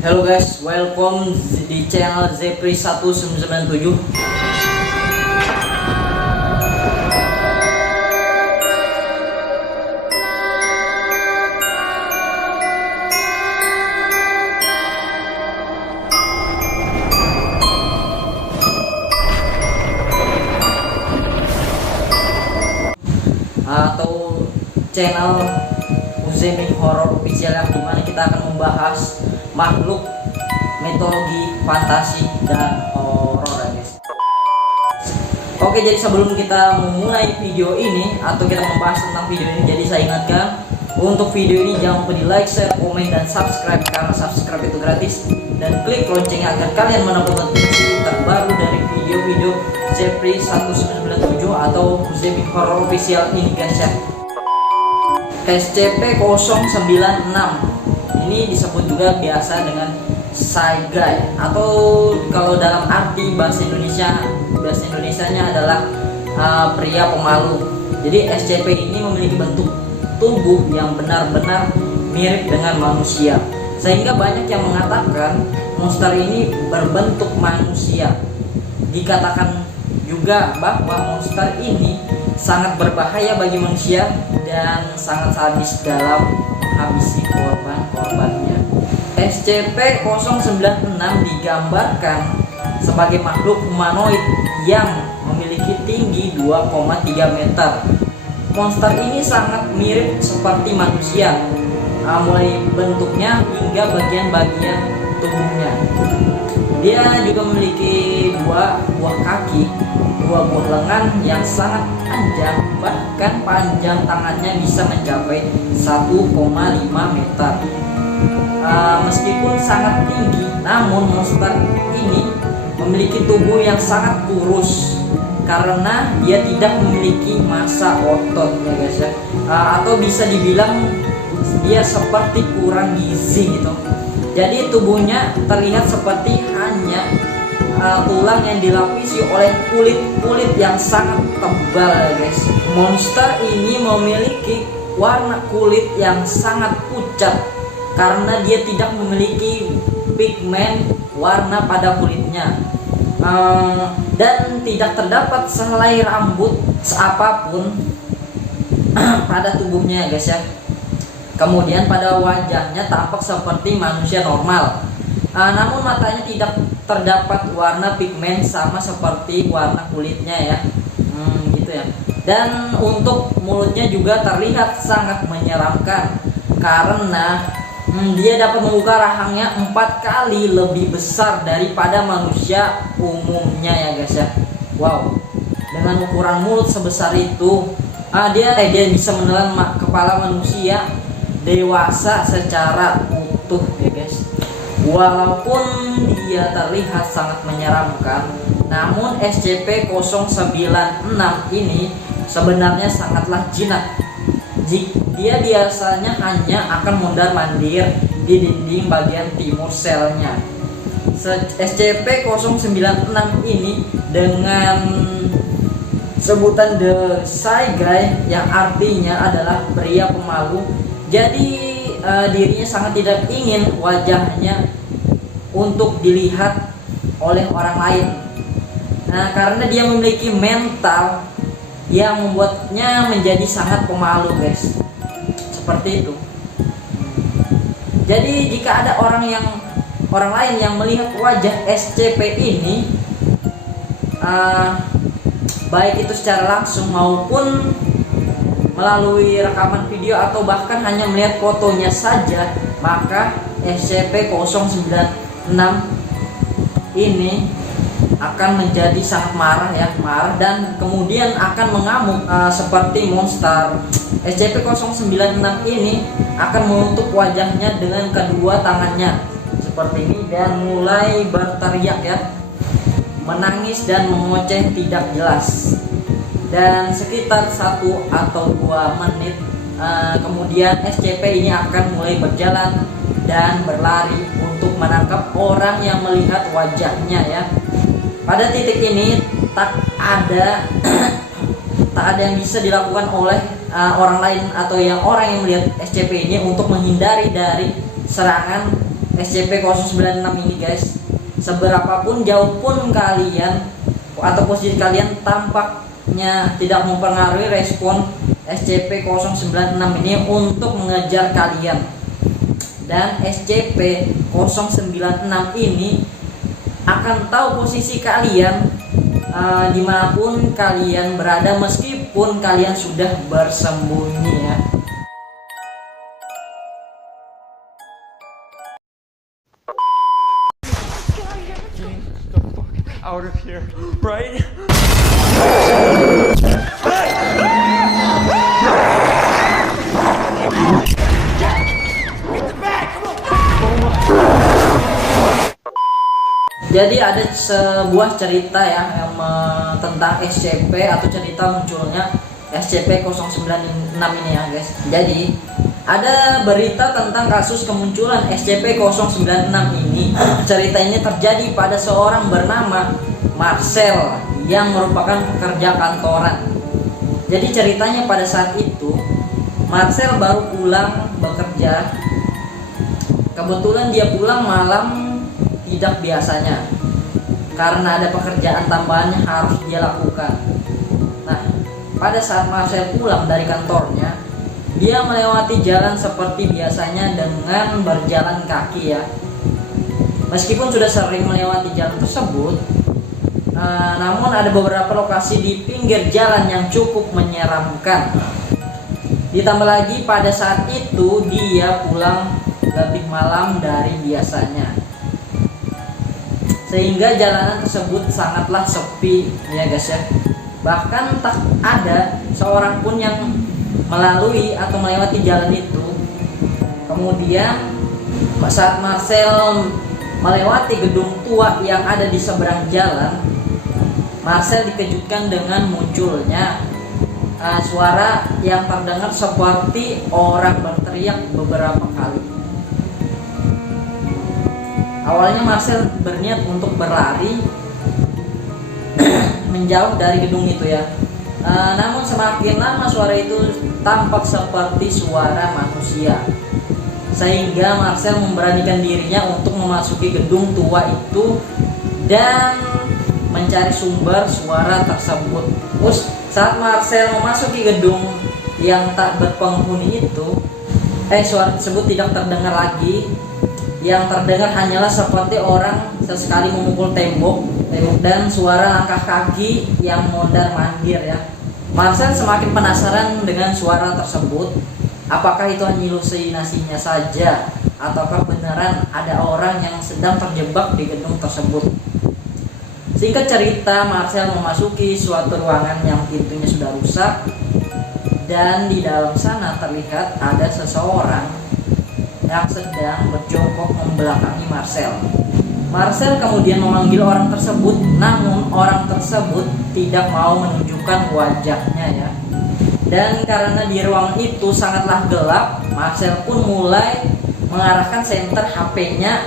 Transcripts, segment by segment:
Hello guys, welcome di channel Zepri 197. Atau channel Uzemi Horror Official, yang dimana kita akan membahas makhluk mitologi, fantasi, dan horor guys. Oke, jadi sebelum kita memulai video ini atau kita membahas tentang video ini, jadi saya ingatkan untuk video ini jangan lupa di like, share, komen, dan subscribe, karena subscribe itu gratis, dan klik loncengnya agar kalian mendapatkan notifikasi terbaru dari video-video Zepri 197 atau Uzemi Horror Official ini guys ya. SCP-096 ini disebut juga biasa dengan Saigai, atau kalau dalam arti bahasa Indonesianya adalah pria pemalu. Jadi SCP ini memiliki bentuk tubuh yang benar-benar mirip dengan manusia, sehingga banyak yang mengatakan monster ini berbentuk manusia. Dikatakan juga bahwa monster ini sangat berbahaya bagi manusia dan sangat sadis dalam menghabisi korban-korbannya. SCP-096 digambarkan sebagai makhluk humanoid yang memiliki tinggi 2,3 meter. Monster ini sangat mirip seperti manusia, mulai bentuknya hingga bagian-bagian tubuhnya. Dia juga memiliki dua buah kaki, dua buah lengan yang sangat panjang, bahkan panjang tangannya bisa mencapai 1,5 meter. Meskipun sangat tinggi, namun monster ini memiliki tubuh yang sangat kurus karena dia tidak memiliki massa otot ya guys ya. Atau bisa dibilang dia seperti kurang gizi gitu. Jadi tubuhnya terlihat seperti hanya tulang yang dilapisi oleh kulit yang sangat tebal ya guys. Monster ini memiliki warna kulit yang sangat pucat karena dia tidak memiliki pigmen warna pada kulitnya, dan tidak terdapat sehelai rambut apapun pada tubuhnya guys ya. Kemudian pada wajahnya tampak seperti manusia normal, namun matanya tidak terdapat warna pigmen sama seperti warna kulitnya ya, gitu ya. Dan untuk mulutnya juga terlihat sangat menyeramkan karena dia dapat membuka rahangnya 4 kali lebih besar daripada manusia umumnya ya guys ya. Wow, dengan ukuran mulut sebesar itu, dia bisa menelan kepala manusia dewasa secara utuh ya guys. Walaupun dia terlihat sangat menyeramkan, namun SCP-096 ini sebenarnya sangatlah jinak. Dia biasanya hanya akan mondar-mandir di dinding bagian timur selnya. SCP-096 ini dengan sebutan The Saigai yang artinya adalah pria pemalu. Jadi dirinya sangat tidak ingin wajahnya untuk dilihat oleh orang lain. Karena dia memiliki mental yang membuatnya menjadi sangat pemalu guys, seperti itu. Jadi jika ada orang lain yang melihat wajah SCP ini, baik itu secara langsung maupun melalui rekaman video atau bahkan hanya melihat fotonya saja, maka SCP-096 ini akan menjadi sangat marah dan kemudian akan mengamuk seperti monster. SCP-096 ini akan menutup wajahnya dengan kedua tangannya seperti ini dan mulai berteriak ya, menangis dan mengoceh tidak jelas. Dan sekitar 1 atau 2 menit kemudian SCP ini akan mulai berjalan dan berlari untuk menangkap orang yang melihat wajahnya ya. Pada titik ini tak ada yang bisa dilakukan oleh orang lain atau orang yang melihat SCP ini untuk menghindari dari serangan SCP-096 ini guys. Seberapapun jauh pun kalian atau posisi kalian tampaknya tidak mempengaruhi respon SCP-096 ini untuk mengejar kalian. Dan SCP-096 ini akan tahu posisi kalian dimanapun kalian berada, meskipun kalian sudah bersembunyi ya. Out of here, right? Jadi ada sebuah cerita ya yang tentang SCP atau cerita munculnya SCP-096 ini ya guys. Jadi ada berita tentang kasus kemunculan SCP-096 ini. Cerita ini terjadi pada seorang bernama Marcel yang merupakan pekerja kantoran. Jadi ceritanya pada saat itu Marcel baru pulang bekerja. Kebetulan dia pulang malam tidak biasanya karena ada pekerjaan tambahan yang harus dia lakukan. Nah, pada saat Marcel pulang dari kantornya, dia melewati jalan seperti biasanya dengan berjalan kaki ya. Meskipun sudah sering melewati jalan tersebut, namun ada beberapa lokasi di pinggir jalan yang cukup menyeramkan. Ditambah lagi pada saat itu dia pulang lebih malam dari biasanya, sehingga jalanan tersebut sangatlah sepi ya guys ya. Bahkan tak ada seorang pun yang melalui atau melewati jalan itu. Kemudian saat Marcel melewati gedung tua yang ada di seberang jalan, Marcel dikejutkan dengan munculnya suara yang terdengar seperti orang berteriak beberapa kali. Awalnya Marcel berniat untuk berlari menjauh dari gedung itu ya. Namun semakin lama suara itu tampak seperti suara manusia, sehingga Marcel memberanikan dirinya untuk memasuki gedung tua itu dan mencari sumber suara tersebut. Terus saat Marcel memasuki gedung yang tak berpenghuni itu, suara tersebut tidak terdengar lagi. Yang terdengar hanyalah seperti orang sesekali memukul tembok dan suara langkah kaki yang mondar-mandir ya. Marcel semakin penasaran dengan suara tersebut. Apakah itu hanya halusinasinya saja, ataukah beneran ada orang yang sedang terjebak di gedung tersebut? Singkat cerita, Marcel memasuki suatu ruangan yang pintunya sudah rusak, dan di dalam sana terlihat ada seseorang yang sedang berjongkok membelakangi Marcel. Marcel kemudian memanggil orang tersebut, namun orang tersebut tidak mau menunjukkan wajahnya ya. Dan karena di ruangan itu sangatlah gelap, Marcel pun mulai mengarahkan senter HP-nya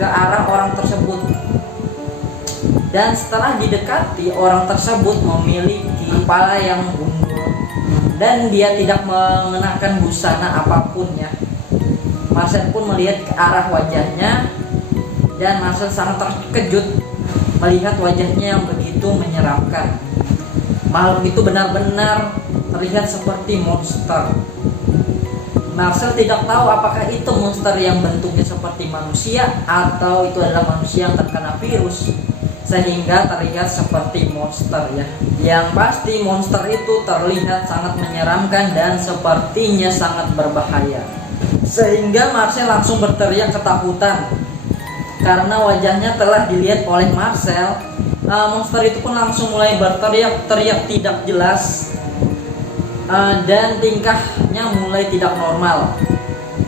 ke arah orang tersebut. Dan setelah didekati, orang tersebut memiliki kepala yang gundul dan dia tidak mengenakan busana apapun ya. Marcel pun melihat ke arah wajahnya dan Marcel sangat terkejut melihat wajahnya yang begitu menyeramkan. Makhluk itu benar-benar terlihat seperti monster. Marcel tidak tahu apakah itu monster yang bentuknya seperti manusia atau itu adalah manusia yang terkena virus sehingga terlihat seperti monster ya. Yang pasti monster itu terlihat sangat menyeramkan dan sepertinya sangat berbahaya, sehingga Marcel langsung berteriak ketakutan. Karena wajahnya telah dilihat oleh Marcel, monster itu pun langsung mulai berteriak-teriak tidak jelas, dan tingkahnya mulai tidak normal.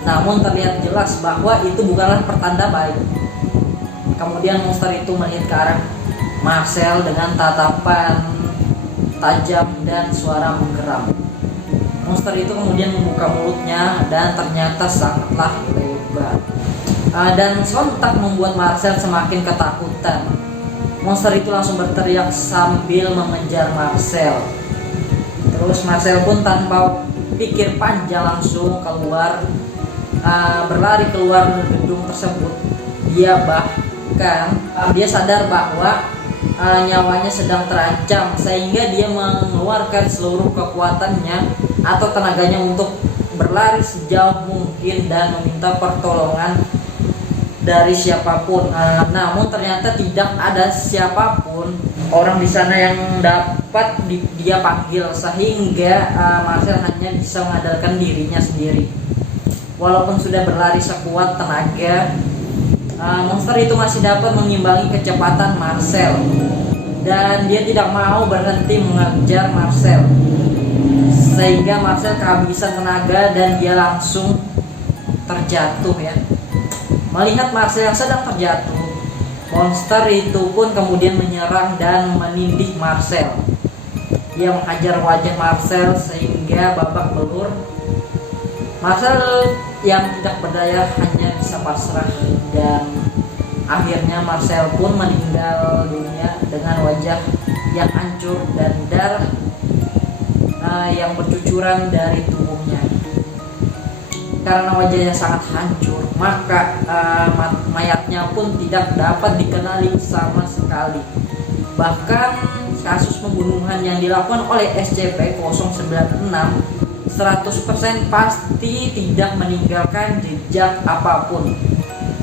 Namun terlihat jelas bahwa itu bukanlah pertanda baik. Kemudian monster itu melihat ke arah Marcel dengan tatapan tajam dan suara menggeram. Monster itu kemudian membuka mulutnya dan ternyata sangatlah lebar. Dan sontak membuat Marcel semakin ketakutan. Monster itu langsung berteriak sambil mengejar Marcel. Terus Marcel pun tanpa pikir panjang langsung keluar berlari keluar gedung tersebut. Dia sadar bahwa nyawanya sedang terancam, sehingga dia mengeluarkan seluruh kekuatannya atau tenaganya untuk berlari sejauh mungkin dan meminta pertolongan dari siapapun. Namun ternyata tidak ada siapapun orang di sana yang dapat dia panggil, sehingga Marcel hanya bisa mengandalkan dirinya sendiri. Walaupun sudah berlari sekuat tenaga, monster itu masih dapat mengimbangi kecepatan Marcel, dan dia tidak mau berhenti mengejar Marcel, sehingga Marcel kehabisan tenaga dan dia langsung terjatuh ya. Melihat Marcel yang sedang terjatuh, monster itu pun kemudian menyerang dan menindih Marcel. Dia menghajar wajah Marcel sehingga babak belur. Marcel yang tidak berdaya hanya bisa pasrah, dan akhirnya Marcel pun meninggal dunia dengan wajah yang hancur dan darah yang bercucuran dari tubuhnya. Karena wajahnya sangat hancur, maka mayatnya pun tidak dapat dikenali sama sekali. Bahkan kasus pembunuhan yang dilakukan oleh SCP-096 100% pasti tidak meninggalkan jejak apapun,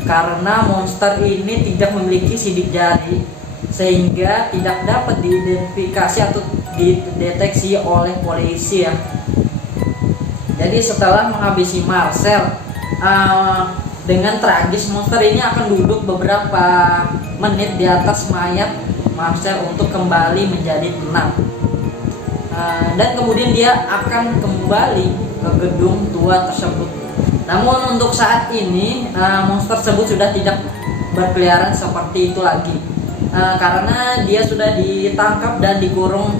karena monster ini tidak memiliki sidik jari, sehingga tidak dapat diidentifikasi atau dideteksi oleh polisi ya. Jadi setelah menghabisi Marcel dengan tragis, monster ini akan duduk beberapa menit di atas mayat Marcel untuk kembali menjadi tenang. Dan kemudian dia akan kembali ke gedung tua tersebut. Namun untuk saat ini monster tersebut sudah tidak berkeliaran seperti itu lagi, karena dia sudah ditangkap dan dikurung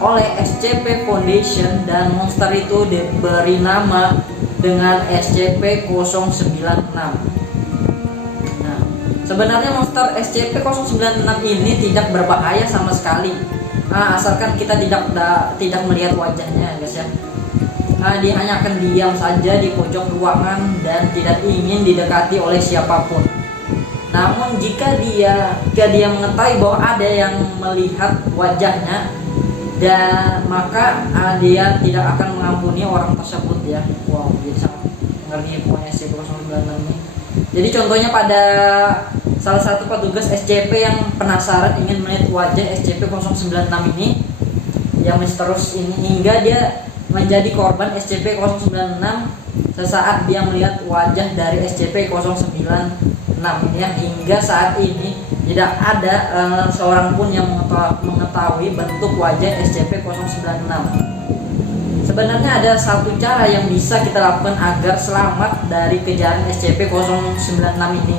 oleh SCP Foundation, dan monster itu diberi nama dengan SCP-096. Nah, sebenarnya monster SCP-096 ini tidak berbahaya sama sekali, asalkan kita tidak melihat wajahnya guys ya. Dia hanya akan diam saja di pojok ruangan dan tidak ingin didekati oleh siapapun. Namun jika dia mengetahui bahwa ada yang melihat wajahnya, dan maka dia tidak akan mengampuni orang tersebut ya. Wow, jadi sangat ngeri pokoknya SCP-096 ini. Jadi contohnya pada salah satu petugas SCP yang penasaran ingin melihat wajah SCP-096 ini yang misterius ini, hingga dia menjadi korban SCP-096 sesaat dia melihat wajah dari SCP-096 ini ya. Hingga saat ini tidak ada seorang pun yang mengetahui bentuk wajah SCP-096. Sebenarnya ada satu cara yang bisa kita lakukan agar selamat dari kejaran SCP-096 ini,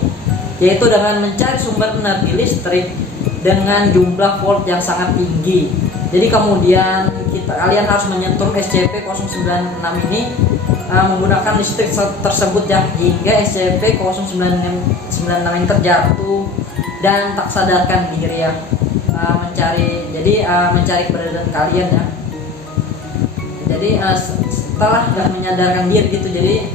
yaitu dengan mencari sumber energi listrik dengan jumlah volt yang sangat tinggi. Jadi kemudian kalian harus menyentuh SCP-096 ini menggunakan listrik tersebut ya, hingga SCP-096 ini terjatuh dan tak sadarkan diri ya, mencari keberadaan kalian ya. Jadi setelah nggak menyadarkan diri gitu, jadi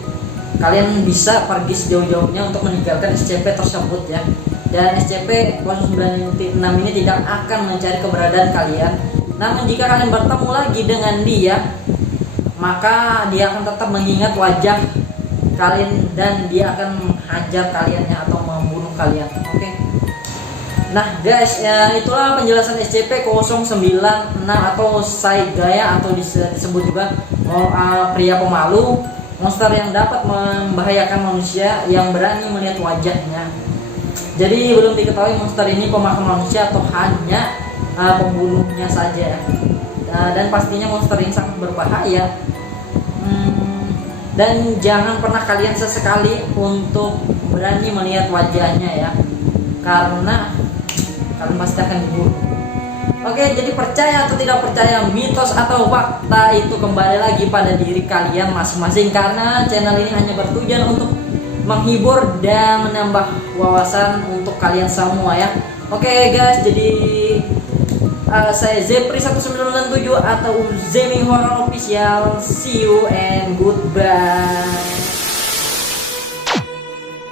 kalian bisa pergi sejauh-jauhnya untuk meninggalkan SCP tersebut ya. Dan SCP-096 ini tidak akan mencari keberadaan kalian. Namun jika kalian bertemu lagi dengan dia, maka dia akan tetap mengingat wajah kalian dan dia akan menghajar kalian ya, atau membunuh kalian. Oke. Nah guys, ya itulah penjelasan SCP-096 atau Saigaya, atau disebut juga pria pemalu, monster yang dapat membahayakan manusia yang berani melihat wajahnya. Jadi belum diketahui monster ini pemakan manusia atau hanya pembunuhnya saja. Dan pastinya monster ini sangat berbahaya. Dan jangan pernah kalian sesekali untuk berani melihat wajahnya ya, karena kalian pasti akan dibunuh. Oke, jadi percaya atau tidak percaya, mitos atau fakta itu kembali lagi pada diri kalian masing-masing, karena channel ini hanya bertujuan untuk menghibur dan menambah wawasan untuk kalian semua ya. Oke guys, jadi saya Zepri 1997 atau Zemi Horror Official. See you and goodbye.